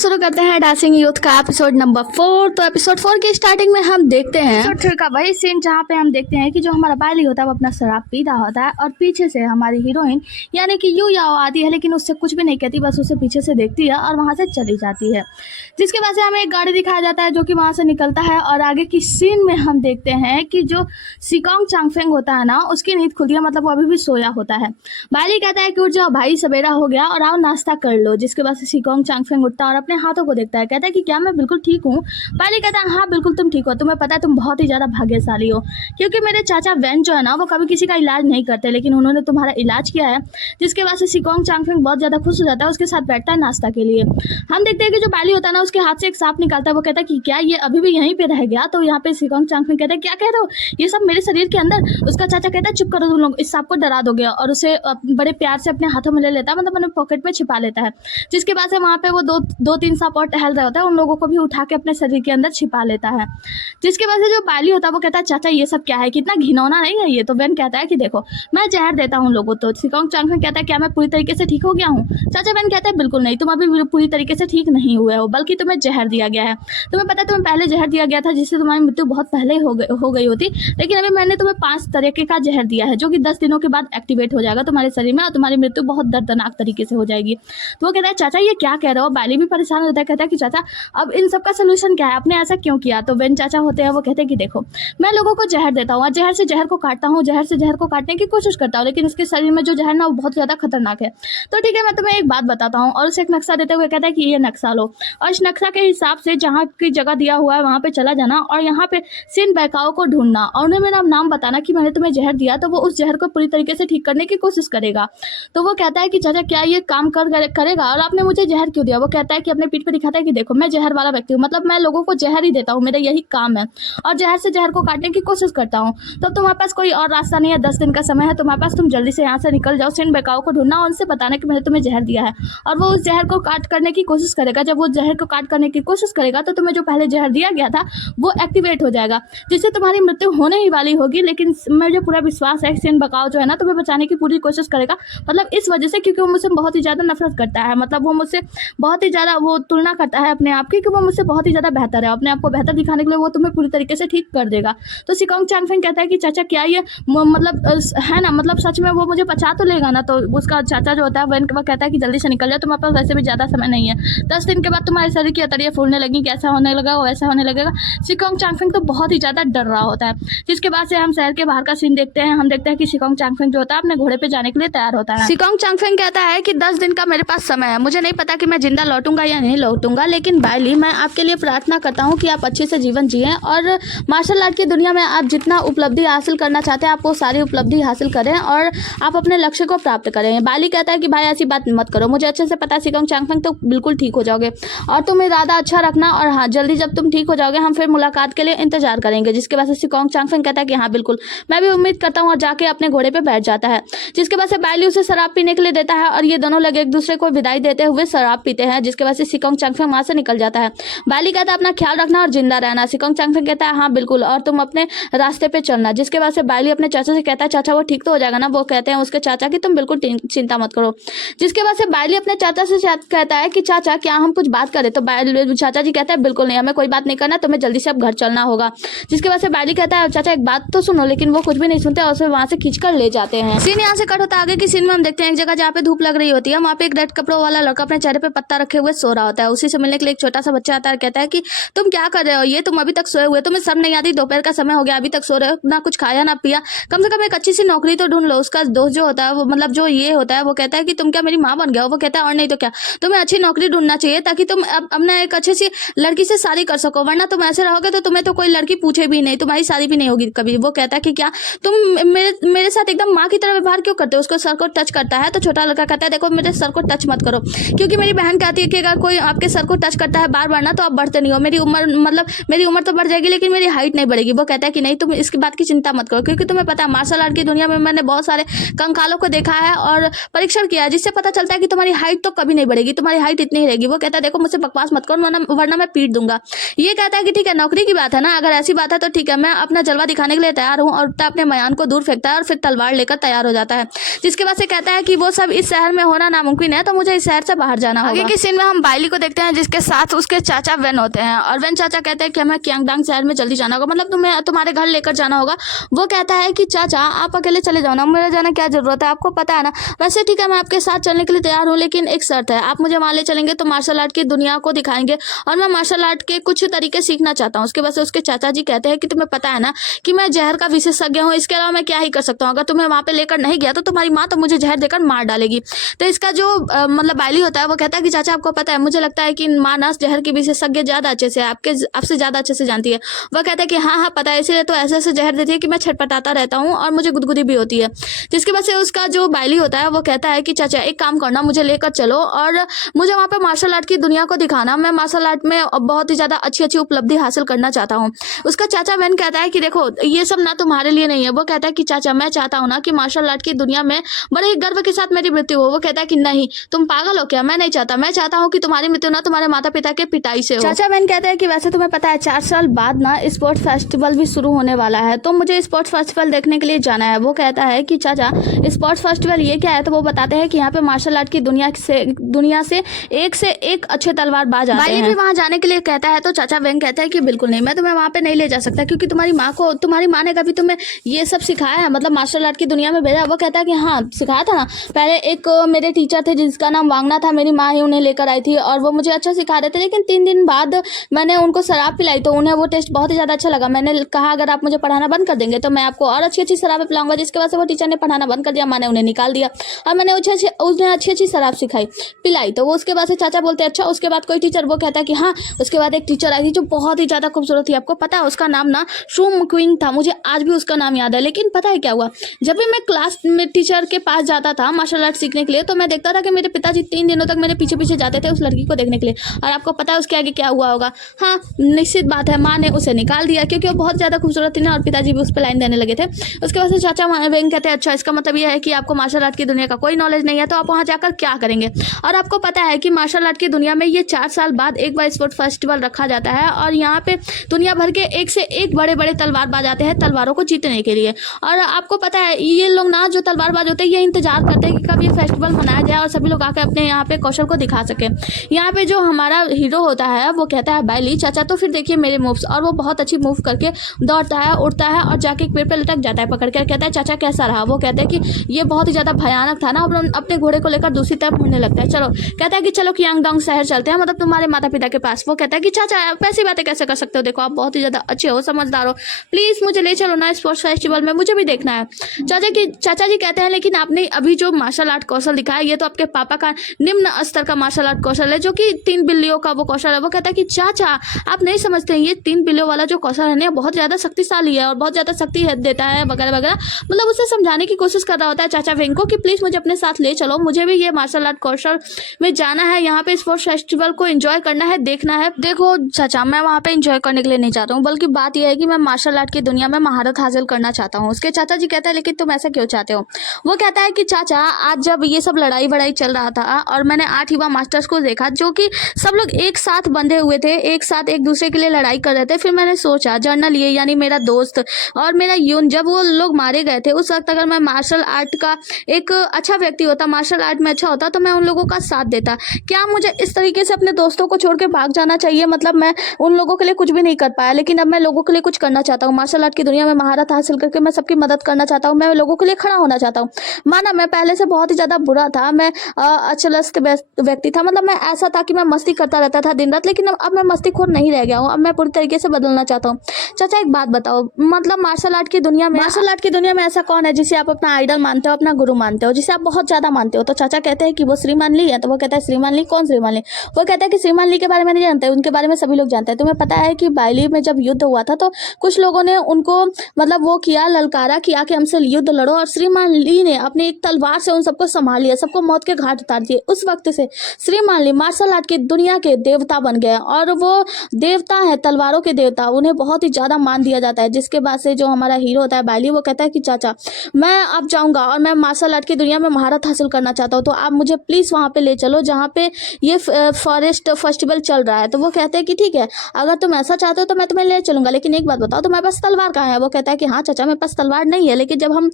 शुरू करते हैं डांसिंग यूथ का एपिसोड नंबर 4। तो एपिसोड 4 की स्टार्टिंग में हम देखते हैं एपिसोड 3 का वही सीन जहाँ पे हम देखते हैं कि जो हमारा बाइली होता है वो अपना शराब पी रहा होता है और पीछे से हमारी हीरोइन यानी कि यू याओ आती है, लेकिन उससे कुछ भी नहीं कहती, बस उसे पीछे से देखती है और वहाँ से चली जाती है। जिसके बाद से हमें एक गाड़ी दिखाया जाता है जो कि वहाँ से निकलता है और आगे की सीन में हम देखते हैं कि जो सिकोंग चांगफेंग होता है ना, उसकी नींद खुलती है, मतलब वो अभी भी सोया होता है। बाइली कहता है कि उठ जाओ भाई, सवेरा हो गया और आओ नाश्ता कर लो। जिसके बाद से सिकोंग चांगफेंग उठता है और अपने हाथों को देखता है, कहता है कि क्या मैं बिल्कुल ठीक हूँ। बाइली कहता है हाँ बिल्कुल तुम ठीक हो, तुम्हें पता है तुम बहुत ही ज़्यादा भाग्यशाली हो, क्योंकि मेरे चाचा वेन जो है ना वो कभी किसी का इलाज नहीं करते, लेकिन उन्होंने तुम्हारा इलाज किया है। जिसके बाद से सिकोंग चांगफेंग बहुत ज़्यादा खुश हो जाता है, उसके साथ बैठता है नाश्ता के लिए। हम देखते हैं कि जो बाइली होता है ना उसके हाथ से एक सांप निकालता है, वो कहता है कि क्या ये अभी भी यहीं पे रह गया। तो यहाँ पे सिकोंग चांगफेंग कहता है क्या कह रहे हो, ये सब मेरे शरीर के अंदर। उसका चाचा कहता है चुप करो तुम लोग, इस सांप को डरा दोगे, और उसे बड़े प्यार से अपने हाथों में ले लेता है, मतलब अपने पॉकेट में छिपा लेता है। जिसके बाद से वहाँ पे वो दो तीन सांप और टहल रहे होता है, उन लोगों को भी उठा के अपने शरीर के अंदर छिपा लेता है। जिसके बाद से जो बाइली होता है वो कहता है चाचा ये सब क्या है, कितना घिनौना नहीं है ये। तो वेन कहता है कि देखो मैं जहर देता हूँ लोगों। तो सिकोंग चांगफेंग कहता है क्या मैं पूरी तरीके से ठीक हो गया हूँ। चाचा वेन कहता है बिल्कुल नहीं, तुम अभी पूरी तरीके से ठीक नहीं हुए हो, बल्कि तुम्हें जहर दिया गया है। तुम्हें पता है तुम्हें पहले जहर दिया गया था जिससे तुम्हारी मृत्यु बहुत पहले हो गई होती, लेकिन अभी मैंने तुम्हें 5 तरीके का जहर दिया है जो कि 10 दिनों के बाद एक्टिवेट हो जाएगा तुम्हारे शरीर में और तुम्हारी मृत्यु बहुत दर्दनाक तरीके से हो जाएगी। तो वो कहता है चाचा ये क्या कह रहे हो। बाइली भी परेशान होता है, कहता है कि चाचा अब इन सब का सोल्यूशन क्या है, आपने ऐसा क्यों किया। तो वेन चाचा होते हैं वो कहते हैं कि देखो मैं लोगों को जहर देता हूँ और जहर से जहर को काटता हूँ, जहर से जहर को काटने की कोशिश करता हूँ, लेकिन इसके शरीर में जो जहर ना वो बहुत ज़्यादा खतरनाक है। तो ठीक है मैं तुम्हें एक बात बताता हूँ, और उसे एक नक्शा देते हुए कहता है कि ये नक्शा लो और इस नक्शा के हिसाब से जहाँ की जगह दिया हुआ है वहाँ पे चला जाना और यहाँ पे सिन बैकाओ को ढूंढना और उन्हें मेरा नाम बताना कि मैंने तुम्हें जहर दिया, तो वो उस जहर को पूरी तरीके से ठीक करने की कोशिश करेगा। तो वो कहता है कि चाचा क्या ये काम करेगा और आपने मुझे जहर क्यों दिया। वो कहता है कि अपने पीठ पे दिखाता है कि देखो मैं जहर वाला व्यक्ति हूँ, मतलब मैं लोगों को जहर ही देता हूँ, मेरा यही काम है और जहर से जहर को काटने की कोशिश करता हूँ। तो तुम्हारे पास कोई और रास्ता नहीं है, 10 दिन का समय है तुम्हारे पास, तुम जल्दी से यहाँ से निकल जाओ, सिन बैकाओ को ढूंढना और उनसे बताना कि मैंने तुम्हें जहर दिया है और वो उस जहर को काट करने की कोशिश करेगा। जब वो जहर को काट करने की कोशिश करेगा तो तुम्हें जो पहले जहर दिया गया था वो एक्टिवेट हो जाएगा, जिससे तुम्हारी मृत्यु होने ही वाली होगी। लेकिन मुझे पूरा विश्वास है सिन बैकाओ जो है ना तुम्हें बचाने की पूरी कोशिश करेगा, मतलब इस वजह से क्योंकि वो मुझसे बहुत ही ज़्यादा नफरत करता है, मतलब वो मुझसे बहुत ही ज़्यादा वो तुलना करता है अपने आप की कि वो मुझसे बहुत ही ज़्यादा बेहतर है, अपने आप को बेहतर दिखाने के लिए वो तुम्हें पूरी तरीके से ठीक कर देगा। तो सिकोंग चांगफेंग कहता है कि चाचा क्या ये मतलब है ना, मतलब सच में वो मुझे बचा तो लेगा ना। तो उसका चाचा जो होता है वो कहता है कि जल्दी से निकल जाए, तुम्हारे पास वैसे भी ज़्यादा समय नहीं है, 10 दिन के बाद तुम्हारे शरीर की अतड़ियाँ फूलने लगी, कैसा होने लगा वैसा होने लगेगा। सिकोंग चांगफेंग तो बहुत ही ज़्यादा डर रहा होता है। जिसके बाद से हम शहर के बाहर का सीन देखते हैं, हम देखते हैं कि सिकोंग चांगफेंग जो होता है अपने घोड़े पे जाने के लिए तैयार होता है। सिकोंग चांगफेंग कहता है कि 10 दिन का मेरे पास समय है, मुझे नहीं पता कि मैं जिंदा लौटूंगा या नहीं लौटूंगा, लेकिन बाइली मैं आपके लिए प्रार्थना करता हूँ कि आप अच्छे से जीवन जिएं और मार्शल आर्ट की दुनिया में आप जितना उपलब्धि हासिल करना चाहते हैं आप वो सारी उपलब्धि हासिल करें और आप अपने लक्ष्य को प्राप्त करें। बाइली कहता है कि भाई ऐसी बात मत करो, मुझे अच्छे से पता है सिकोंग चांगफेंग तो बिल्कुल ठीक हो जाओगे और तुम इरादा अच्छा रखना और हाँ जल्दी जब तुम ठीक हो जाओगे हम फिर मुलाकात के लिए इंतजार करेंगे। जिसके बाद से सिकोंग चांगफेंग कहता है कि हाँ बिल्कुल मैं भी उम्मीद करता हूँ और जाके अपने घोड़े पे बैठ जाता है। जिसके बाद से बाइली उसे शराब पीने के लिए देता है और ये दोनों लोग एक दूसरे को विदाई देते हुए शराब पीते हैं। जिसके बाद से सिकोंग चांगफेंग वहां से निकल जाता है। बाइली कहता है अपना ख्याल रखना और जिंदा रहना। सिकोंग चांगफेंग कहता है हाँ बिल्कुल और तुम अपने रास्ते पे चलना। जिसके बाद से बाइली अपने चाचा से कहता है चाचा वो ठीक तो हो जाएगा ना। वो कहते हैं उसके चाचा कि तुम बिल्कुल चिंता मत करो। जिसके बाद से बाइली अपने चाचा से कहता है कि चाचा क्या हम कुछ बात करें। तो चाचा जी कहता है बिल्कुल नहीं, हमें कोई बात नहीं करना, तुम्हें जल्दी से अब घर चलना होगा। जिसके बाद से बाइली कहता है चाचा एक बात तो सुनो, लेकिन वो कुछ भी नहीं सुनते और उसे वहां से खींचकर ले जाते हैं। सीन यहाँ से कट होता है। आगे की सीन में हम देखते हैं एक जगह जहाँ पे धूप लग रही होती है, वहाँ पे एक रेड कपड़ों वाला लड़का अपने चेहरे पे पत्ता रखे हुए सो रहा होता है। उसी से मिलने के लिए एक छोटा सा बच्चा आता है, कहता है कि तुम क्या कर रहे हो, ये तुम अभी तक सोए हुए, तुम्हें शर्म नहीं आती, दोपहर का समय हो गया अभी तक सो रहे हो, ना कुछ खाया ना पिया, कम से कम एक अच्छी सी नौकरी तो ढूंढ लो। उसका दोस्त जो होता है वो मतलब जो ये होता है वो कहता है कि तुम क्या मेरी माँ बन गया हो। वो कहता है और नहीं तो क्या, तुम्हें अच्छी नौकरी ढूंढना चाहिए ताकि तुम अपना एक अच्छी सी लड़की से शादी कर सको, वरना तुम ऐसे रहोगे तो तुम्हें तो कोई लड़की पूछे भी नहीं, तुम्हारी शादी भी नहीं होगी कभी। वो कहता है कि क्या तुम मेरे साथ एकदम माँ की तरह व्यवहार क्यों करते हो। उसको सर को टच करता है तो छोटा लड़का कहता है देखो मेरे सर को टच मत करो, क्योंकि मेरी बहन कहती है कि अगर कोई आपके सर को टच करता है बार बार ना तो आप बढ़ते नहीं हो, मेरी उम्र तो बढ़ जाएगी लेकिन मेरी हाइट नहीं बढ़ेगी। वो कहता है कि नहीं तुम इसकी बात की चिंता मत करो, क्योंकि तुम्हें पता है मार्शल आर्ट की दुनिया में मैंने बहुत सारे कंकालों को देखा है और परीक्षण किया है, जिससे पता चलता है कि तुम्हारी हाइट तो कभी नहीं बढ़ेगी, तुम्हारी हाइट इतनी ही रहेगी। वो कहता है देखो मुझसे बकवास मत करो वरना मैं पीट दूंगा। ये कहता है कि ठीक है नौकरी की बात है ना, अगर ऐसी बात है तो ठीक है, मैं अपना जलवा दिखाने के लिए तैयार हूँ, और अपने मयान को दूर फेंकता है और फिर तलवार लेकर तैयार हो जाता है। जिसके बाद से कहता है कि वो सब इस शहर में होना नामुमकिन है, तो मुझे इस शहर से बाहर जाना होगा। आगे के सीन में हम बाइली को देखते हैं जिसके साथ उसके चाचा वेन होते हैं और वेन चाचा कहते हैं कि हमें क्यांगडांग शहर में जल्दी जाना होगा, मतलब तुम्हारे घर लेकर जाना होगा। वो कहता है कि चाचा आप अकेले चले जाओ ना, मेरे जाने क्या जरूरत है, आपको पता है ना। वैसे ठीक है, मैं आपके साथ चलने के लिए तैयार हूँ, लेकिन एक शर्त है, आप मुझे वहाँ ले चलेंगे तो मार्शल आर्ट की दुनिया को दिखाएंगे और मैं मार्शल आर्ट के कुछ तरीके सीखना चाहता हूँ। उसके बाद से उसके चाचा जी कहते हैं कि तुम्हें पता है ना कि मैं जहर का विशेषज्ञ हूँ, इसके अलावा मैं क्या ही कर सकता हूँ। अगर तुम्हें वहाँ पे लेकर नहीं गया तो तुम्हारी माँ तो मुझे जहर देकर मार डालेगी। तो इसका जो मतलब बाइली होता है वो कहता है कि चाचा आपको पता है, मुझे लगता है कि माँ ना जहर की विशेषज्ञ ज्यादा अच्छे से आपसे ज्यादा अच्छे से जानती है। वह कहता है कि हाँ हाँ पता है, इसीलिए तो ऐसे ऐसे जहर देती है कि मैं छटपटाता रहता हूँ और मुझे गुदगुदी भी होती है। जिसकी वजह से उसका जो बाइली होता है वो कहता है कि चाचा एक काम करना, मुझे लेकर चलो और मुझे वहाँ पे मार्शल आर्ट की दुनिया को दिखाना, मैं मार्शल आर्ट में बहुत ही ज्यादा अच्छी अच्छी उपलब्धि हासिल करना चाहता हूँ। उसका चाचा वेन कहता है कि देखो ये सब ना तुम्हारे लिए नहीं है। वो कहता है कि चाचा मैं चाहता हूँ ना कि मार्शल आर्ट की दुनिया में बड़े ही गर्व के साथ मेरी मृत्यु हो। वो कहता है कि नहीं तुम पागल हो क्या, मैं नहीं चाहता, मैं चाहता हूँ कि तुम्हारी मृत्यु ना तुम्हारे माता पिता के पिटाई से हो। चाचा वेन कहते हैं कि वैसे तुम्हें पता है 4 साल बाद ना स्पोर्ट्स फेस्टिवल भी शुरू होने वाला है, तो मुझे स्पोर्ट्स फेस्टिवल देखने के लिए जाना है। वो कहता है कि चाचा स्पोर्ट्स फेस्टिवल ये क्या है, तो वो बताते हैं कि यहाँ पे मार्शल आर्ट की दुनिया से एक अच्छे तलवारबाज आते हैं। वहाँ जाने के लिए कहता है तो चाचा वेन कहता है कि बिल्कुल नहीं, मैं तुम्हें वहाँ पे नहीं ले जा सकता क्योंकि तुम्हारी माँ ने कभी तुम्हें ये सब सिखाया है, मतलब मार्शल आर्ट की दुनिया में भेजा। वो कहता है कि हाँ सिखाया था ना, पहले एक मेरे टीचर थे जिसका नाम वांगना था, मेरी माँ ही उन्हें लेकर आई थी और वो मुझे अच्छा सिखा रहे थे, लेकिन 3 दिन बाद मैंने उनको शराब पिलाई तो उन्हें वो टेस्ट बहुत ही ज़्यादा अच्छा लगा। मैंने कहा अगर आप मुझे पढ़ाना बंद कर देंगे तो मैं आपको और अच्छी अच्छी शराबें पिलाऊंगा। जिसके बाद से वो टीचर ने पढ़ाना बंद कर दिया, मैंने उन्हें निकाल दिया और मैंने उन्हें अच्छी अच्छी शराब पिलाई। तो वो उसके बाद से चाचा बोलते हैं अच्छा उसके बाद कोई टीचर? वो कहता है कि हाँ उसके बाद एक टीचर आई थी जो बहुत ही ज़्यादा खूबसूरत थी, आपको पता है उसका नाम ना शू मुक्विंग था, मुझे आज भी उसका नाम याद है। लेकिन पता है क्या हुआ, जब भी मैं क्लास में टीचर के पास जाता था मार्शल आर्ट सीखने के लिए तो मैं देखता था कि मेरे पिताजी 3 दिनों तक मेरे पीछे पीछे जाते थे उस लड़की को देखने के लिए। और आपको पता है उसके आगे क्या हुआ होगा? हाँ निश्चित बात है, माँ ने उसे निकाल दिया क्योंकि वो बहुत ज़्यादा खूबसूरत थी ना और पिताजी भी उस पर लाइन देने लगे थे। उसके बाद से चाचा वेंग कहते हैं अच्छा इसका मतलब यह है कि आपको मार्शल आर्ट की दुनिया का कोई नॉलेज नहीं है, तो आप वहाँ जाकर क्या करेंगे? और आपको पता है कि मार्शल आर्ट की दुनिया में ये 4 साल बाद एक बार स्पोर्ट फेस्टिवल रखा जाता है और यहाँ पे दुनिया भर के एक से एक बड़े बड़े तलवारबाज आते हैं तलवारों को जीतने के लिए। और आपको पता है ये लोग ना जो तलवारबाज होते हैं ये इंतजार करते हैं कि कब ये फेस्टिवल मनाया जाए और सभी लोग आकर अपने यहाँ पे कौशल को दिखा सके। यहाँ पे जो हमारा हीरो होता है वो कहता है बाइली चाचा तो फिर देखिए मेरे मूव्स, और वो बहुत अच्छी मूव करके दौड़ता है, उड़ता है और जाके एक पेड़ पे लटक जाता है पकड़ कर। कहता है चाचा कैसा रहा? वो कहता है कि ये बहुत ही ज़्यादा भयानक था ना, और अपने घोड़े को लेकर दूसरी तरफ मुड़ने लगता है। चलो कहता है कि चलो क्यांगडांग शहर चलते हैं, मतलब तुम्हारे माता पिता के पास। वो कहता है कि चाचा आप ऐसी बातें कैसे कर सकते हो, देखो आप बहुत ही ज़्यादा अच्छे हो, समझदार हो, प्लीज़ मुझे ले चलो ना स्पोर्ट्स फेस्टिवल में, मुझे भी देखना है। चाचा जी कहते हैं लेकिन आपने अभी जो मार्शल आर्ट कौशल दिखाया ये तो आपके पापा का निम्न स्तर का मार्शल आर्ट कौशल है जो कि 3 बिल्लियों का वो कौशल है। वो कहता है कि चाचा आप नहीं समझते ये 3 बिल्लियों वाला जो कौशल है ना बहुत ज़्यादा शक्तिशाली है और बहुत ज़्यादा शक्ति देता है वगैरह वगैरह, मतलब उसे समझाने की कोशिश कर रहा होता है चाचा वेंग को कि प्लीज़ मुझे अपने साथ ले चलो, मुझे भी ये मार्शल आर्ट कौशल में जाना है, यहाँ पे स्पोर्ट्स फेस्टिवल को एंजॉय करना है, देखना है। देखो चाचा मैं वहाँ पे एंजॉय करने के लिए नहीं चाहता हूँ, बल्कि बात यह है कि मैं मार्शल आर्ट की दुनिया में महारत हासिल करना चाहता हूँ। उसके चाचा जी कहते हैं लेकिन तुम ऐसा क्यों चाहते हो? वो कहता है कि चाचा आज जब ये सब लड़ाई वड़ाई चल रहा था और मैंने 8 युवा मास्टर्स को देखा जो कि सब लोग एक साथ बंधे हुए थे, एक साथ एक दूसरे के लिए लड़ाई कर रहे थे, फिर मैंने सोचा जर्नल ये यानी मेरा दोस्त और मेरा यून जब वो लोग मारे गए थे उस वक्त अगर मैं मार्शल आर्ट का एक अच्छा व्यक्ति होता, मार्शल आर्ट में अच्छा होता तो मैं उन लोगों का साथ देता। क्या मुझे इस तरीके से अपने दोस्तों को छोड़ के भाग जाना चाहिए? मतलब मैं उन लोगों के लिए कुछ भी नहीं कर पाया, लेकिन अब मैं लोगों के लिए कुछ करना चाहता हूँ, मार्शल आर्ट की दुनिया में महारत हासिल करके मैं सबकी मदद करना चाहता हूँ, मैं लोगों के लिए खड़ा होना चाहता हूँ। माना मैं पहले से बहुत ही ज़्यादा बुरा था, मैं अचलस्त व्यक्ति था, मतलब मैं ऐसा था कि मैं मस्ती करता रहता था दिन रात, लेकिन अब मैं मस्तीखोर नहीं रह गया हूँ, अब मैं पूरी तरीके से बदलना चाहता हूँ। चाचा एक बात बताओ, मतलब मार्शल आर्ट की दुनिया में ऐसा कौन है जिसे आप अपना आइडल मानते हो, अपना गुरु मानते हो, जिसे आप बहुत ज़्यादा मानते हो? तो चाचा कहते हैं कि वो श्रीमान ली है। तो वो कहता है श्रीमान ली? कौन श्रीमान ली? वो कहता है कि श्रीमान ली के बारे में नहीं जानते, उनके बारे में सभी लोग जानते हैं। तुम्हें पता है कि बाइली में जब युद्ध हुआ था तो कुछ लोगों ने उनको मतलब वो किया, ललकारा किया कि हमसे युद्ध लड़ो, और श्रीमान ली ने अपनी एक तलवार से उन सबको संभाल लिया, सबको मौत के घाट उतार दिए। उस वक्त से श्रीमान ली मार्शल आर्ट की दुनिया के देवता बन गए और वो देवता है, तलवारों के देवता, उन्हें बहुत ही ज़्यादा मान दिया जाता है। जिसके बाद से जो हमारा हीरो होता है बाइली, वो कहता है कि चाचा मैं अब जाऊँगा और मैं मार्शल आर्ट की दुनिया में महारत हासिल करना चाहता हूँ, तो आप मुझे प्लीज़ वहाँ पे ले चलो जहाँ पे ये फॉरेस्ट फेस्टिवल चल रहा है। तो वो कहते हैं कि ठीक है अगर तुम ऐसा चाहते हो तो मैं तुम्हें ले चलूँगा, लेकिन एक बात बताओ तुम्हारे पास तलवार कहाँ है? वो कहता है कि हाँ चाचा मेरे पास तलवार नहीं है, लेकिन जब हम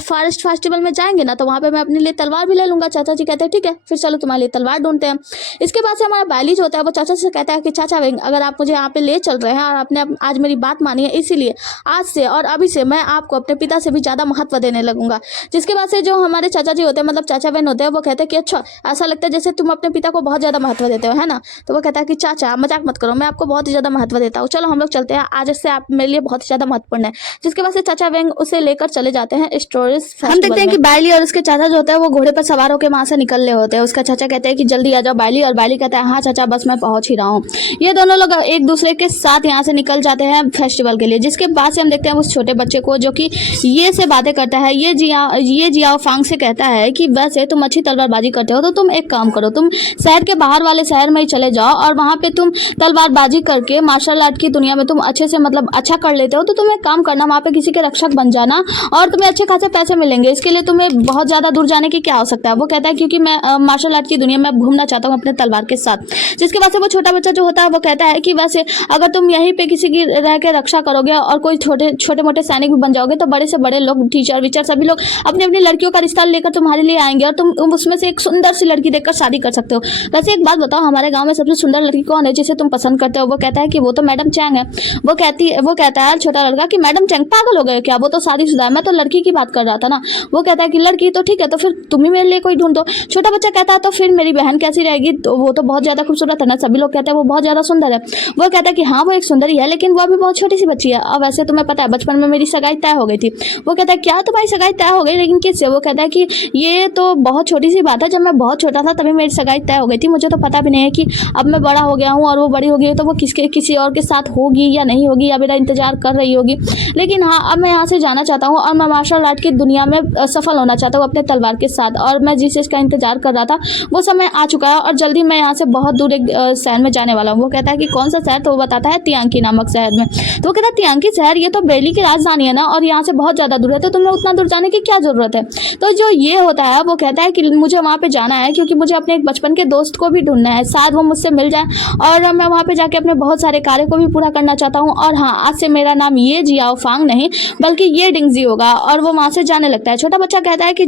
फॉरेस्ट फेस्टिवल में जाएंगे ना तो वहाँ पे मैं अपने लिए तलवार भी ले लूँगा। चाचा जी कहते हैं ठीक है फिर चलो तुम्हारे लिए तलवार ढूंढते हैं। इसके बाद से हमारा बायली जो होता है वो चाचा से कहता है कि चाचा वेंग, अगर आप मुझे यहाँ पे ले चल रहे हैं और आपने आज मेरी बात मानी है, इसीलिए आज से और अभी से मैं आपको अपने पिता से भी ज़्यादा महत्व देने लगूंगा। जिसके बाद से जो हमारे चाचा जी होते हैं, मतलब चाचा बहन होते हैं, वो कहते हैं कि अच्छा, ऐसा लगता है जैसे तुम अपने पिता को बहुत ज़्यादा महत्व देते हो, है ना। तो वो कहता है कि चाचा मजाक मत करो, मैं आपको बहुत ही ज़्यादा महत्व देता हूँ, चलो हम लोग चलते हैं, आज से आप मेरे लिए बहुत ही ज़्यादा महत्वपूर्ण है। जिसके बाद से चाचा वेंग उसे लेकर चले जाते हैं स्टोरेज। हम देखते हैं कि बायली और उसके चाचा जो होता है वो घोड़े पर सवार होकर वहाँ से निकल रहे होते हैं। उसका चाचा कहते हैं कि जल्दी आ जाओ बायली, और बायली कहता है हाँ चाचा बस मैं पहुंच ही रहा हूँ। ये दोनों लोग एक दूसरे के साथ यहाँ से निकल जाते हैं फेस्टिवल के लिए। जिसके बाद से हम देखते हैं उस छोटे बच्चे को जो कि ये से बातें करता है। ये जियाओ फांग से कहता है कि वैसे तुम अच्छी तलवारबाजी करते हो तो तुम एक काम करो, तुम शहर के बाहर वाले शहर में ही चले जाओ और वहाँ पे तुम तलवारबाजी करके मार्शल आर्ट की दुनिया में तुम अच्छे से मतलब अच्छा कर लेते हो, तो तुम एक काम करना, वहाँ पे किसी के रक्षक बन जाना और तुम्हें अच्छे खासे पैसे मिलेंगे। इसके लिए तुम्हें बहुत ज़्यादा दूर जाने की क्या आवश्यकता है। वो कहता है क्योंकि मैं मार्शल आर्ट की दुनिया में घूमना चाहता हूँ अपने तलवार के साथ। जिसके बाद से वो छोटा बच्चा जो होता है वो कहता है कि वैसे अगर तुम यहीं पे किसी की रह के रक्षा करोगे और कोई छोटे मोटे सैनिक भी बन जाओगे तो बड़े से बड़े लोग, टीचर वीचर सभी लोग अपनी अपनी लड़कियों का रिश्ता लेकर तुम्हारे लिए आएंगे और तुम उसमें से एक सुंदर सी लड़की देखकर शादी कर सकते हो। वैसे एक बात बताओ, हमारे गाँव में सबसे सुंदर लड़की कौन है जिसे तुम पसंद करते हो। वो कहता है कि वो तो मैडम चैंग है। वो कहता है छोटा लड़का कि मैडम चैंग पागल हो गए क्या, वो तो शादीशुदा है, मैं तो लड़की की बात कर रहा था ना। वो कहता है कि लड़की तो ठीक है, तो फिर तुम ही मेरे लिए कोई ढूंढ दो। छोटा बच्चा कहता है तो फिर मेरी बहन कैसी रहेगी, तो वो तो बहुत ज्यादा खूबसूरत है ना। सभी लोग कहते हैं वो बहुत ज्यादा सुंदर है। वो कहता है कि हाँ वो एक सुंदरी है, लेकिन वो अभी बहुत छोटी सी बच्ची है। अब वैसे तुम्हें पता है बचपन में मेरी सगाई तय हो गई थी। वो कहता है क्या तुम्हारी सगाई तय हो गई, लेकिन किससे। वो कहता है कि ये तो बहुत छोटी सी बात है, जब मैं बहुत छोटा था तभी मेरी सगाई तय हो गई थी, मुझे तो पता भी नहीं है कि अब मैं बड़ा हो गया हूँ और वो बड़ी हो गई है तो वो किसी और के साथ होगी या नहीं होगी या मेरा इंतजार कर रही होगी। लेकिन हाँ अब मैं यहाँ से जाना चाहता हूँ और मैं मार्शल आर्ट की दुनिया में सफल होना चाहता हूँ अपने तलवार के साथ, और मैं जिस चीज़ का इंतजार कर रहा था वो समय आ चुका है और जल्दी मैं यहाँ से बहुत दूर एक शहर में जाने वाला हूँ। वो कहता है कि कौन सा शहर, तो वो बताता है तियांकी नामक शहर में। तो वो कहता है तियांकी शहर ये तो बेली की राजधानी है ना, और यहाँ से बहुत ज़्यादा दूर है, तो तुम्हें उतना दूर जाने की क्या ज़रूरत है। तो जो ये होता है वो कहता है कि मुझे वहाँ पे जाना है क्योंकि मुझे अपने एक बचपन के दोस्त को भी ढूंढना है, शायद वो मुझसे मिल जाए और मैं वहाँ पे जाके अपने बहुत सारे कार्य को भी पूरा करना चाहता हूँ। और हाँ आज से मेरा नाम ये जियाओ फांग नहीं बल्कि ये डिंगजी होगा। और वो वहाँ से जाने लगता है। छोटा बच्चा कहता है कि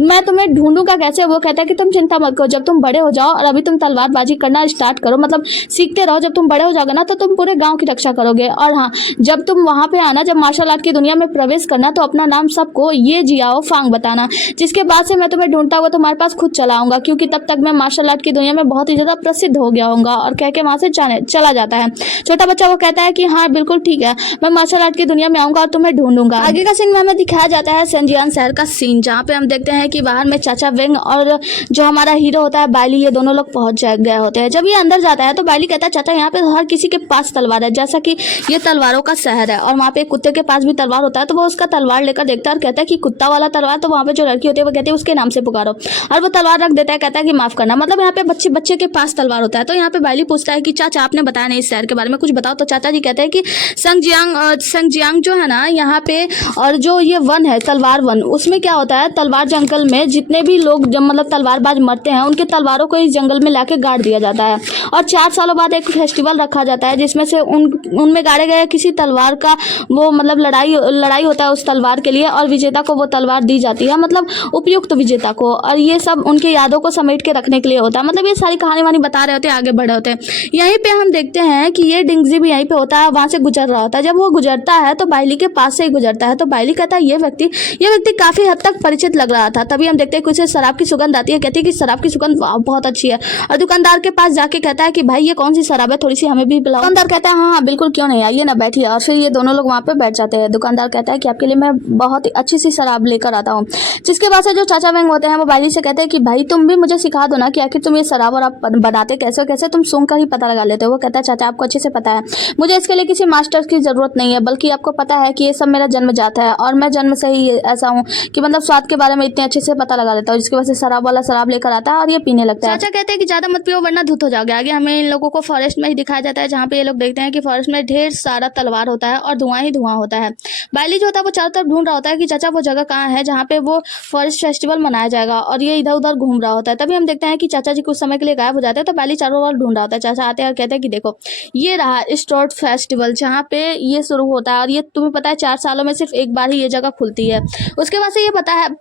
मैं तुम्हें ढूंढूंगा कैसे। वो कहता है कि तुम चिंता मत करो, जब तुम बड़े हो जाओ और अभी तुम तलवारबाजी करना स्टार्ट करो, मतलब सीखते रहो, जब तुम बड़े हो जाओगे ना तो तुम पूरे गाँव की रक्षा करोगे। और हाँ जब तुम वहाँ पे आना, जब मार्शल आर्ट की दुनिया में प्रवेश करना तो अपना नाम सबको ये जियाओ फांग बताना। जिसके बाद से मैं तुम्हें ढूंढता हुआ तुम्हारे पास खुद चला आऊंगा, क्योंकि तब तक मैं मार्शल आर्ट की दुनिया में बहुत ही ज्यादा प्रसिद्ध हो गया होऊंगा। और कह के वहां से चला जाता है। छोटा बच्चा वो कहता है कि हाँ बिल्कुल ठीक है, मैं मार्शल आर्ट की दुनिया में आऊंगा और तुम्हें ढूंढूंगा। आगे का सीन में हमें दिखाया जाता है सेंजियान शहर का सीन, जहाँ पे हम देखते हैं कि बाहर में चाचा वेंग और जो हमारा हीरो होता है बायली, ये दोनों लोग पहुंच गए होते हैं। जब ये अंदर जाता है तो बायली कहता है चाचा यहाँ पे हर किसी के पास तलवार है, जैसा कि ये तलवारों का शहर है और वहाँ पे कुत्ते के पास भी तलवार होता है। तो वो उसका तलवार लेकर देखता है और कहता है कि कुत्ता वाला तलवार, तो वहाँ पे जो लड़की होती है वो कहती है उसके नाम से पुकारो, और वो तलवार रख देता है। कहता है कि माफ करना, मतलब यहाँ पे बच्चे के पास तलवार होता है। तो यहाँ पे बायली पूछता है कि चाचा आपने बताया नहीं इस शहर के बारे में, कुछ बताओ। तो चाचा जी कहते हैं कि संगजियांग जो है ना यहाँ पे, और जो ये वन है तलवार वन, उसमें क्या होता है तलवार जंगल में जितने भी लोग जब मतलब तलवारबाज मरते हैं उनके तलवारों को इस जंगल में लाके गाड़ दिया जाता है और 4 सालों बाद एक फेस्टिवल रखा जाता है जिसमें से उनमें गाड़े गए किसी तलवार का वो मतलब लड़ाई होता है उस तलवार के लिए, और विजेता को वो तलवार दी जाती है, मतलब उपयुक्त विजेता को। और ये सब उनके यादों को समेट के रखने के लिए होता है। मतलब ये सारी कहानी वानी बता रहे होते हैं, आगे बढ़े होते हैं। यहीं पे हम देखते हैं कि ये डिंगजी भी यहीं पे होता है, वहां से गुजर रहा होता है। जब वो गुजरता है तो बायली के पास से ही गुजरता है। तो बायली कहता है ये व्यक्ति काफी हद तक परिचित लग रहा था। तभी हम देखते हैं कुछ शराब की सुगंध आती है। कहती है कि शराब की सुगंध बहुत अच्छी है, और दुकानदार के पास जाके कहता है कि भाई ये कौन सी शराब है, थोड़ी सी हमें भी पिलाओ। दुकानदार कहता है हाँ बिल्कुल क्यों नहीं, आइए ना बैठिए। और फिर ये दोनों लोग वहाँ पे बैठ जाते हैं। दुकानदार कहता है कि आपके लिए मैं बहुत ही अच्छी सी शराब लेकर आता हूँ। जिसके बाद से जो चाचा वेंग होते हैं वो बायली से कहते हैं कि भाई तुम भी मुझे सिखा दो ना कि आखिर तुम ये शराब और आप बनाते कैसे तुम सूंघ कर ही पता लगा लेते हो। वो कहता है चाचा आपको अच्छे से पता है, मुझे इसके लिए किसी मास्टर की जरूरत नहीं है, बल्कि आपको पता है कि ये सब मेरा जन्मजात है और मैं जन्म से ही ऐसा हूँ कि मतलब स्वाद के बारे में इतने अच्छे से पता लगा लेता हूँ। जिसकी वजह से शराब वाला शराब लेकर आता है और ये पीने लगता है। चाचा कहते हैं कि ज्यादा मत पियो वरना धुत हो जाओगे। आगे हमें इन लोगों को फॉरेस्ट में ही दिखाया जाता है, जहाँ पे ये लोग देखते हैं कि फॉरेस्ट में ढेर सारा तलवार होता है और धुआं ही धुआं होता है। बायली जो होता है वो चारों तरफ ढूंढ रहा होता है कि चाचा वो जगह कहाँ है जहाँ पे वो फॉरेस्ट फेस्टिवल मनाया जाएगा, और ये इधर उधर घूम रहा होता है। तभी हम देखते हैं कि चाचा जी कुछ समय के लिए गायब हो जाते हैं। तो बायली चारों ओर ढूंढ रहा होता है। चाचा आते हैं और कहते हैं कि देखो ये रहा स्टोर्ट फेस्टिवल जहाँ पे ये शुरू होता है, और ये तुम्हें पता है 4 सालों में सिर्फ एक बार ही ये जगह खुलती है। उसके बाद से ये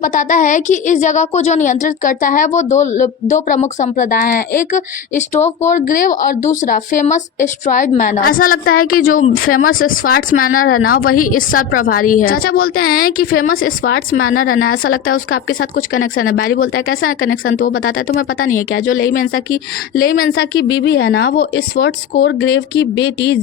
बताता है कि इस जगह को जो नियंत्रित करता है वो दो प्रमुख संप्रदाय हैं, एक स्टोवपोर ग्रेव और दूसरा फेमस स्ट्राइड मैनर। ऐसा लगता है कि जो फेमस स्वार्ट्स मैनर है ना वही इस साल प्रभारी है। चाचा बोलते हैं कि फेमस स्वार्ट्स मैनर है ना, ऐसा लगता है उसका आपके साथ कुछ कनेक्शन है। बैरी बोलता है कैसा है कनेक्शन, तो वो बताता है तुम्हें पता नहीं है क्या, जो लेई मेंसा की बीवी है ना वो स्वर्ट्सकोर ग्रेव की बेटी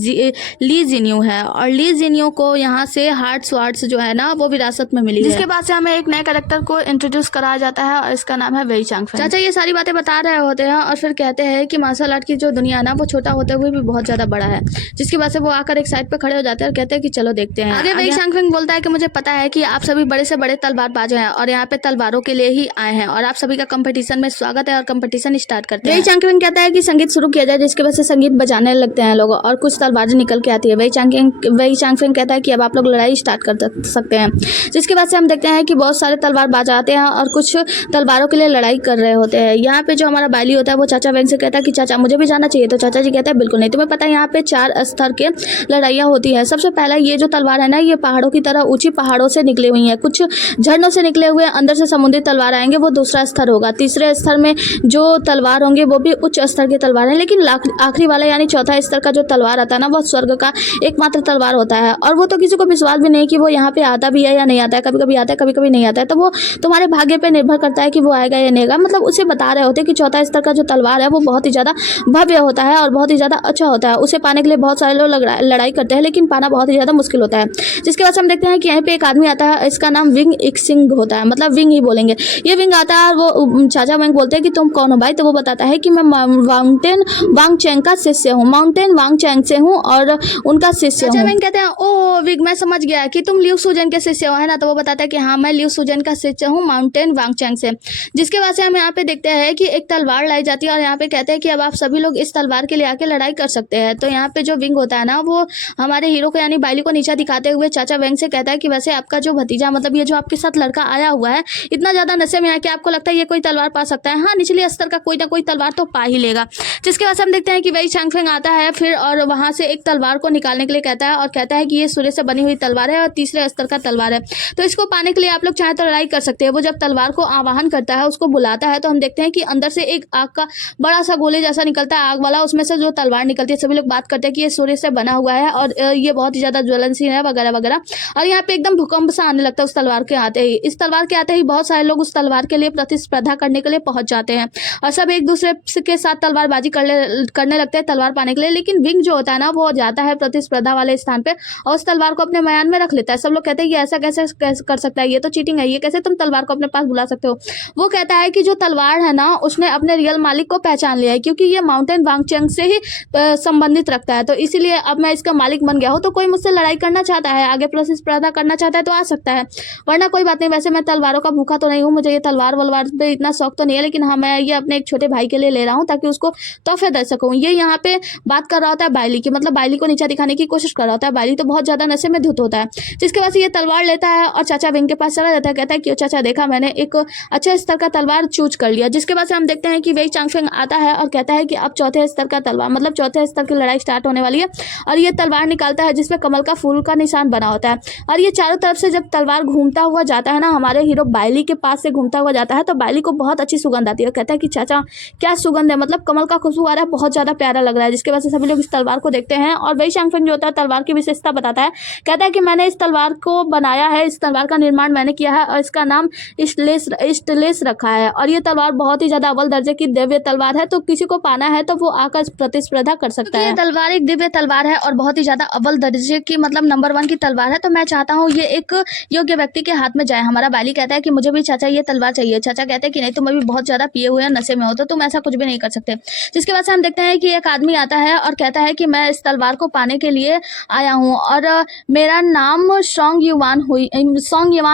ली जिन्यू है, और ली जिन्यू को यहाँ से हार्ट स्वार्ट्स जो है ना वो विरासत में मिली है, जिसके बाद से हमें एक नए कैरेक्टर को इंट्रोड्यूस कराया जाता है और इसका नाम है वेई चांगफेंग। चाचा ये सारी बातें बता रहे होते हैं और फिर कहते हैं कि मार्शल आर्ट की जो दुनिया है ना वो छोटा होते हुए भी बहुत ज्यादा बड़ा है, जिसकी वजह से वो आकर एक साइड पे खड़े हो जाते हैं और कहते हैं कि चलो देखते हैं आगे। वेई चांगफेंग बोलता है कि मुझे पता है कि आप सभी बड़े से बड़े तलवारबाज हैं और यहाँ पे तलवारों के लिए ही आए हैं और आप सभी का कंपटीशन में स्वागत है और कंपटीशन स्टार्ट करते हैं। वेई चांगफेंग कहता है कि संगीत शुरू किया जाए, जिसकी वजह से संगीत बजाने लगते हैं लोग और कुछ तलवारें निकल के आती है। वेई चांगफेंग कहता है कि अब आप लोग लड़ाई स्टार्ट कर सकते हैं, जिसके बाद से हम देखते हैं कि बहुत सारे तलवारबाज आते हैं और कुछ तलवारों के लिए लड़ाई कर रहे होते हैं। यहाँ पे जो हमारा बाइली होता है वो चाचा वेंग से कहता है कि चाचा मुझे भी जाना चाहिए, तो चाचा जी कहते हैं बिल्कुल नहीं, तुम्हें पता है यहाँ पे 4 स्तर के लड़ाइयाँ होती है। सबसे पहला ये जो तलवार है ना ये पहाड़ों की तरह ऊंची पहाड़ों से निकली हुई है, कुछ झरनों से निकले हुए अंदर से समुद्री तलवार आएंगे, वो दूसरा स्तर होगा। तीसरे स्तर में जो तलवार होंगे वो भी उच्च स्तर के तलवार है, लेकिन आखिरी वाला यानी चौथा स्तर का जो तलवार आता है ना वो स्वर्ग का एकमात्र तलवार होता है, और वो तो किसी को विश्वास भी नहीं कि वो यहाँ पे आता भी है या नहीं आता है, कभी कभी आता है कभी कभी नहीं आता है, तो वो तुम्हारे भाग्य पे निर्भर करता है कि वो आएगा या नहीं आएगा। मतलब उसे बता रहे होते कि चौथा स्तर का जो तलवार है वो बहुत ही ज्यादा भव्य होता है और बहुत ही ज्यादा अच्छा होता है, उसे पाने के लिए बहुत सारे लोग लड़ाई करते हैं, लेकिन पाना बहुत ही ज्यादा मुश्किल होता है। जिसके बाद हम देखते हैं कि यहाँ पे एक आदमी आता है, इसका नाम विंग इक्सिंग होता है, मतलब विंग ही बोलेंगे। ये विंग आता है और वो चाचा वेंग बोलते हैं कि तुम कौन हो भाई, तो वो बताता है कि मैं माउंटेन वांगचैंग का शिष्य हूँ, माउंटेन वांगचैंग से हूँ और उनका शिष्य हूँ। चाचा वेंग कहते हैं ओ विग मैं समझ गया कि तुम लियू सुजन के शिष्य हो, है ना, तो वो बताता है कि हाँ मैं लियू सुजन का शिष्य हूँ माउंटेन वांगचैंग से। जिसके बाद से हम यहाँ पे देखते हैं कि एक तलवार लाई जाती है और यहाँ पे कहते हैं कि अब आप सभी लोग इस तलवार के लिए आके लड़ाई कर सकते हैं। तो यहाँ पे जो विंग होता है ना वो हमारे हीरो को यानी बाइली को नीचा दिखाते हुए चाचा वेंग से कहता है कि वैसे आपका जो भतीजा मतलब ये जो आपके साथ लड़का आया हुआ है इतना ज्यादा नशे में है कि आपको लगता है ये कोई तलवार पा सकता है, हाँ निचले स्तर का कोई ना कोई तलवार तो पा ही लेगा। जिसके बाद हम देखते हैं कि वेई चांगफेंग आता है फिर और वहां से एक तलवार को निकालने के लिए कहता है और कहता है कि ये सूर्य से बनी हुई तलवार है और तीसरे स्तर का तलवार है, तो इसको पाने के लिए आप लोग चाहे तो लड़ाई कर सकते हैं। वो जब तलवार को आवाहन करता है उसको बुलाता है तो हम देखते हैं कि अंदर से एक आग का बड़ा सा गोले जैसा निकलता है आग वाला, उसमें से जो तलवार निकलती है सभी लोग बात करते हैं कि ये सूर्य से बना हुआ है और ये बहुत ही ज्यादा ज्वलनशील है वगैरह वगैरह। और यहाँ पे एकदम भूकंप सा आने लगता है उस तलवार के आते ही। इस तलवार के आते ही बहुत सारे लोग उस तलवार के लिए प्रतिस्पर्धा करने के लिए पहुंच जाते हैं और सब एक दूसरे के साथ तलवारबाजी करने लगते हैं तलवार पाने के लिए। लेकिन विंग जो होता है ना वो जाता है प्रतिस्पर्धा वाले स्थान पे और उस तलवार को अपने म्यान में रख लेता है। सब लोग कहते हैं ये ऐसा कैसे कर सकता है, ये तो चीटिंग है, ये कैसे तुम तलवार को अपने पास बुला सकते हो। वो कहता है कि जो तलवार है ना उसने अपने रियल मालिक को पहचान लिया है क्योंकि ये माउंटेन वांगचैंग से ही संबंधित रखता है, तो इसीलिए अब मैं इसका मालिक बन गया हूँ। तो कोई मुझसे लड़ाई करना चाहता है, आगे प्रतिस्पर्धा करना चाहता है तो आ सकता है, वरना कोई बात नहीं। वैसे मैं तलवारों का भूखा तो नहीं हूँ, मुझे ये तलवार वलवार पे इतना शौक तो नहीं है, लेकिन हाँ मैं ये अपने एक छोटे भाई के लिए ले रहा हूँ ताकि उसको तोहफे दे सकूँ। ये यहाँ पे बात कर रहा होता है बाइली की, मतलब बाइली को नीचा दिखाने की कोशिश कर रहा होता है। बाइली तो बहुत ज्यादा नशे में धुत होता है। जिसके बाद ये तलवार लेता है और चाचा विंग के पास चला जाता है, कहता है क्यों चाचा देखा मैंने एक अच्छा स्तर का तलवार चूज कर लिया। जिसके बाद हम देखते हैं कि वेई चांगफेंग आता है और कहता है कि अब चौथे स्तर का तलवार मतलब चौथे स्तर की लड़ाई स्टार्ट होने वाली है और ये तलवार निकालता है जिसमें कमल का फूल का निशान बना होता है और ये चारों तरफ से जब तलवार घूमता हुआ जाता है ना हमारे हीरो बाइली के पास से घूमता हुआ जाता है तो बाइली को बहुत अच्छी सुगंध आती है। कहता है कि चाचा क्या सुगंध है, मतलब कमल का खुशबू आ रहा है, बहुत ज्यादा प्यारा लग रहा है। जिसके बाद सभी लोग इस तलवार को देखते हैं और वेई चांगफेंग जो होता है तलवार की विशेषता बताता है। कहता है कि मैंने इस तलवार को बनाया है, इस तलवार का निर्माण मैंने किया है और इसका नाम स्टलेस रखा है और ये तलवार बहुत ही ज्यादा अव्वल दर्जे की दिव्य तलवार है, तो किसी को पाना है तो वो आकर प्रतिस्पर्धा कर सकता है। ये तलवार एक दिव्य तलवार है और बहुत ही ज्यादा अव्वल दर्जे की मतलब नंबर 1 की तलवार है, तो मैं चाहता हूँ ये एक योग्य व्यक्ति के हाथ में जाए। हमारा बाली कहता है कि मुझे भी चाचा ये तलवार चाहिए। चाचा कहते हैं कि नहीं तुम अभी बहुत ज्यादा पिए हुए हैं, नशे में हो, तो तुम ऐसा कुछ भी नहीं कर सकते। जिसके बाद से हम देखते हैं कि एक आदमी आता है और कहता है कि मैं इस तलवार को पाने के लिए आया हूँ और मेरा नाम सोंग युवान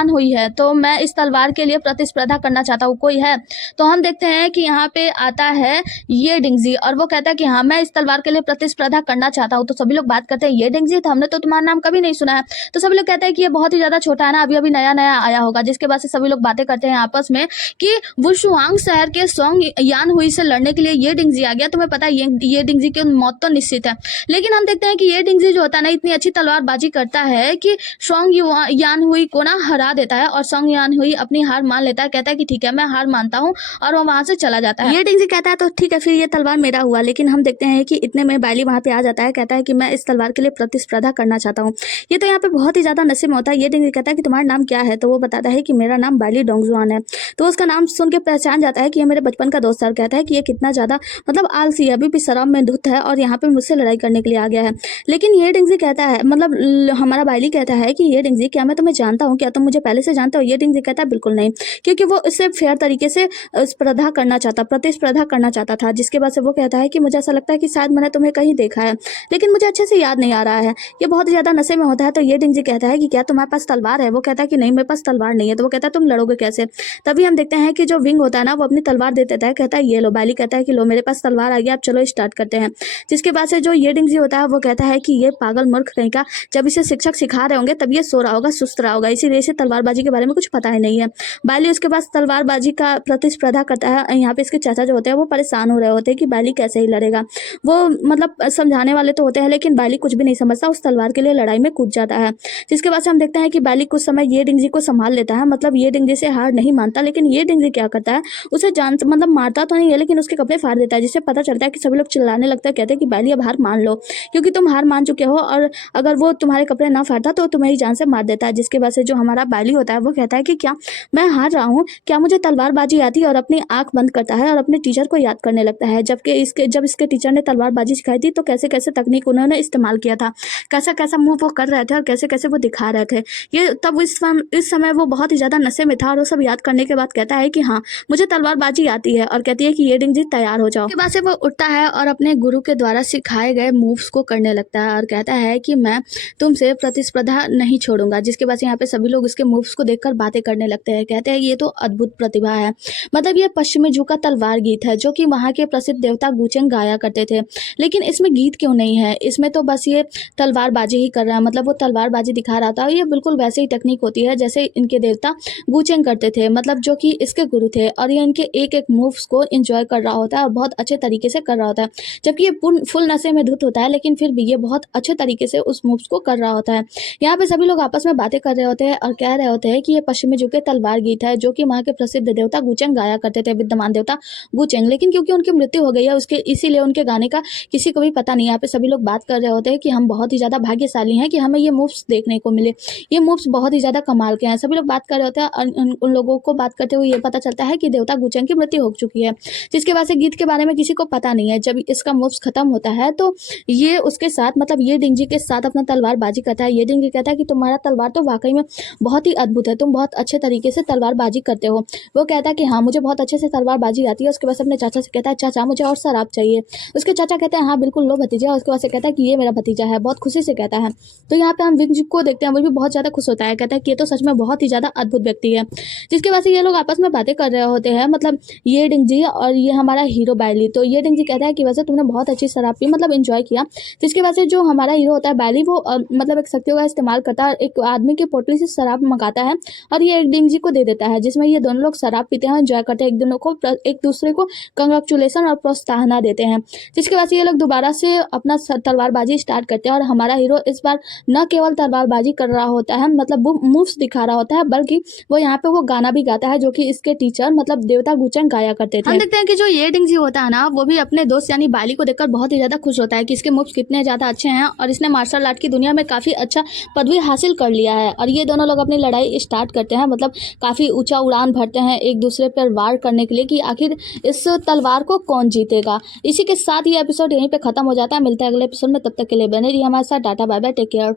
हुई है, तो मैं इस तलवार के लिए प्रतिस्पर्धा करना चाहता हूँ, कोई है? तो हम देखते हैं कि यहाँ पे आता है ये डिंगजी और वो कहता है कि हाँ मैं इस तलवार के लिए प्रतिस्पर्धा करना चाहता हूँ। तो सभी लोग बात करते हैं ये डिंगजी, तो हमने तो तुम्हारा नाम कभी नहीं सुना है। तो सभी लोग कहते हैं कि ये बहुत ही ज्यादा छोटा है ना, अभी अभी नया नया आया होगा। जिसके बाद से सभी लोग बातें करते हैं आपस में कि वुशुआंग शहर के सोंग यान हुई से लड़ने के लिए ये डिंगजी आ गया। तुम्हें पता है ये डिंगजी की मौत तो निश्चित है, लेकिन हम देखते हैं कि ये डिंगजी जो होता है ना इतनी अच्छी तलवारबाजी करता है कि सोंग यान हुई को ना हरा देता है और सोंग यान हुई अपनी हार मान लेता है। कहता है कि ठीक है मैं हार मानता हूँ और वो वहाँ से चला जाता है। ये डिंगजी कहता है तो ठीक है फिर ये तलवार मेरा हुआ, लेकिन हम देखते हैं कि इतने में बाइली वहाँ पे आ जाता है, कहता है कि मैं इस तलवार के लिए प्रतिस्पर्धा करना चाहता हूँ। ये तो यहाँ पे बहुत ही ज्यादा नशे में होता है। ये डिंगजी कहता है कि तुम्हारा नाम क्या है, तो वो बताता है कि मेरा नाम बाइली डोंगजुआन है। तो उसका नाम सुन के पहचान जाता है कि ये मेरे बचपन का दोस्त है, और कहता है कि ये कितना ज्यादा मतलब आलसी है, अभी भी शराब में धुत है और यहाँ पे मुझसे लड़ाई करने के लिए आ गया है। लेकिन ये डिंगजी कहता है मतलब हमारा बाइली कहता है कि ये डिंगजी क्या मैं तुम्हें जानता हूँ, क्या तुम मुझे पहले से जानते हो? ये डिंगजी कहता है बिल्कुल नहीं, क्योंकि वो इससे फेयर तरीके से स्पर्धा करना चाहता, प्रतिस्पर्धा करना चाहता था। जिसके बाद से वो कहता है कि मुझे ऐसा लगता है कि शायद मैंने तुम्हें कहीं देखा है, लेकिन मुझे अच्छे से याद नहीं आ रहा है। ये बहुत ज्यादा नशे में होता है। तो ये डिंगजी कहता है कि क्या तुम्हारे पास तलवार है? वो कहता है कि नहीं मेरे पास तलवार नहीं है। तो वो कहता है तुम लड़ोगे कैसे? तभी हम देखते हैं कि जो विंग होता है ना वो अपनी तलवार दे देता है, कहता है ये लो। बाइली कहता है कि लो मेरे पास तलवार आ गया, अब चलो स्टार्ट करते हैं। जिसके बाद से जो ये डिंगजी होता है वो कहता है कि ये पागल मूर्ख कहीं का, जब इसे शिक्षक सिखा रहे होंगे तब ये सो रहा होगा, सुस्त रहा होगा, इसीलिए इसे तलवारबाजी के बारे में कुछ पता ही नहीं है। बाइली उसके पास तलवारबाजी का प्रतिस्पर्धा करता है। यहाँ पे इसके चाचा जो होते हैं वो परेशान हो रहे होते हैं कि बाइली कैसे ही लड़ेगा। वो मतलब समझाने वाले तो होते हैं, लेकिन बाइली कुछ भी नहीं समझता, उस तलवार के लिए लड़ाई में कूद जाता है। जिसके बाद से हम देखते हैं कि बाइली कुछ समय ये डिंगजी को संभाल लेता है, मतलब ये डिंगजी से हार नहीं मानता। लेकिन ये डिंगजी क्या करता है, उसे जान मतलब मारता तो नहीं है, लेकिन उसके कपड़े फाड़ देता है, जिससे पता चलता है कि सभी लोग चिल्लाने लगता है, कहते हैं कि बाइली अब हार मान लो, क्योंकि तुम हार मान चुके हो, और अगर वो तुम्हारे कपड़े ना फाड़ता तो तुम्हें ही जान से मार देता है। जिसके बाद से जो हमारा बाइली होता है वो कहता है कि क्या मैं हार रहा हूँ, क्या मुझे तलवारबाजी आती है? और अपनी आंख बंद करता है और अपने टीचर को याद करने लगता है। जब इसके टीचर ने तलवारबाजी सिखाई थी तो कैसे कैसे तकनीक उन्होंने इस्तेमाल किया था, कैसा कैसा मूव वो कर रहे थे और कैसे कैसे वो दिखा रहे थे। ये तब इस समय वो बहुत ही ज्यादा नशे में था, और वो सब याद करने के बाद कहता है कि हाँ मुझे तलवारबाजी आती है, और कहती है कि ये डिंगजी तैयार हो जाओ। उसके बाद से वो उठता है और अपने गुरु के द्वारा सिखाए गए मूव्स को करने लगता है, और कहता है कि मैं तुमसे प्रतिस्पर्धा नहीं छोड़ूंगा। जिसके बाद यहाँ पे सभी लोग इसके मूव्स को देखकर बातें करने लगते हैं, कहते हैं ये तो अद्भुत प्रतिभा है। मतलब ये पश्चिमी जू का तलवार गीत है जो कि वहाँ के प्रसिद्ध देवता गुचेंग गाया करते थे, लेकिन इसमें गीत क्यों नहीं है? इसमें तो बस ये तलवारबाजी ही कर रहा है, मतलब वो तलवारबाजी दिखा रहा था। और ये बिल्कुल वैसे ही टेक्निक होती है जैसे इनके देवता गुचेंग करते थे, मतलब जो कि इसके गुरु थे, और ये इनके एक एक मूव्स को एंजॉय कर रहा होता है और बहुत अच्छे तरीके से कर रहा होता है। जबकि ये फुल नशे में धुत होता है, लेकिन फिर भी ये बहुत अच्छे तरीके से उस मूव्स को कर रहा होता है। यहाँ पे सभी लोग आपस में बातें कर रहे होते हैं और कह रहे होते हैं कि ये पश्चिमी जू के तलवार गीत है जो कि वहाँ के प्रसिद्ध देवता गुचेंग गाया करते थे, विद्यमान देवता गुचेंग। लेकिन क्योंकि उनकी मृत्यु हो गई है उसके इसीलिए उनके गाने का किसी को भी पता नहीं। यहाँ पे सभी लोग बात कर रहे होते हैं कि हम बहुत ही ज्यादा भाग्यशाली हैं कि हमें ये मूव्स देखने को मिले, ये मूव्स बहुत ही ज्यादा कमाल के हैं। सभी लोग बात कर रहे होते हैं और उन लोगों को बात करते हुए ये पता चलता है कि देवता गुचेंग की मृत्यु हो चुकी है। जिसके बाद से गीत के बारे में किसी को पता नहीं है। जब इसका मूव्स खत्म होता है तो ये उसके साथ मतलब ये डिंगजी के साथ अपना तलवारबाजी करता है। ये डिंगजी कहता है कि तुम्हारा तलवार तो वाकई में बहुत ही अद्भुत है, तुम बहुत अच्छे तरीके से तलवारबाजी करते हो। वो कहता है कि हाँ मुझे बहुत अच्छे से तलवारबाजी आती है। उसके बाद अपने चाचा से कहता है चाचा मुझे और शराब चाहिए। उसके चाचा कहते हैं हाँ बिल्कुल लो भतीजा। उसके बाद से कहता है कि ये मेरा भतीजा है, बहुत खुशी से कहता है। तो यहाँ पे हम विंग को देखते हैं, वो भी बहुत ज्यादा खुश होता है, कहता है कि ये तो सच में बहुत ही ज्यादा अद्भुत व्यक्ति है। जिसके बाद से ये लोग आपस में बातें कर रहे होते हैं, मतलब ये डिंगजी और ये हमारा हीरो बाइली। तो ये डिंगजी कहता है कि वैसे तुमने बहुत अच्छी शराब पी, मतलब एंजॉय किया। जिसके बाद से जो हमारा हीरो होता है बाइली वो मतलब एक शक्तियों का इस्तेमाल करता है, एक आदमी की पोटली से शराब मंगाता है और ये एक डिंगजी को दे देता है, जिसमें ये दोनों लोग शराब पीते हैं, एंजॉय करते हैं, एक दूसरे को कंग्रेचुलेसन और प्रोत्साहन देते हैं। जिसके बाद से ये लोग दोबारा से अपना तलवारबाजी स्टार्ट करते हैं और हमारा हीरो इस बार न केवल तलवारबाजी कर रहा होता है, मतलब वो मूव्स दिखा रहा होता है, बल्कि वो यहाँ पे वो गाना भी गाता है जो कि इसके टीचर मतलब देवता गुचेंग गाया करते थे। हम देखते हैं कि जो ये डिंगजी होता है ना वो भी अपने दोस्त यानी बाइली को देखकर बहुत ही ज्यादा खुश होता है कि इसके मूव्स कितने ज्यादा अच्छे हैं और इसने मार्शल आर्ट की दुनिया में काफी अच्छा पदवी हासिल कर लिया है। और ये दोनों लोग अपनी लड़ाई स्टार्ट करते हैं, मतलब काफी ऊंचा उड़ान भरते हैं एक दूसरे पर वार करने के लिए कि आखिर इस तलवार को कौन जीतेगा। इसी के साथ ये एपिसोड यहीं पे खत्म हो जाता है। मिलता है अगले एपिसोड में, तब तक के लिए बने रहिए हमारे साथ। Tata bye bye, take care.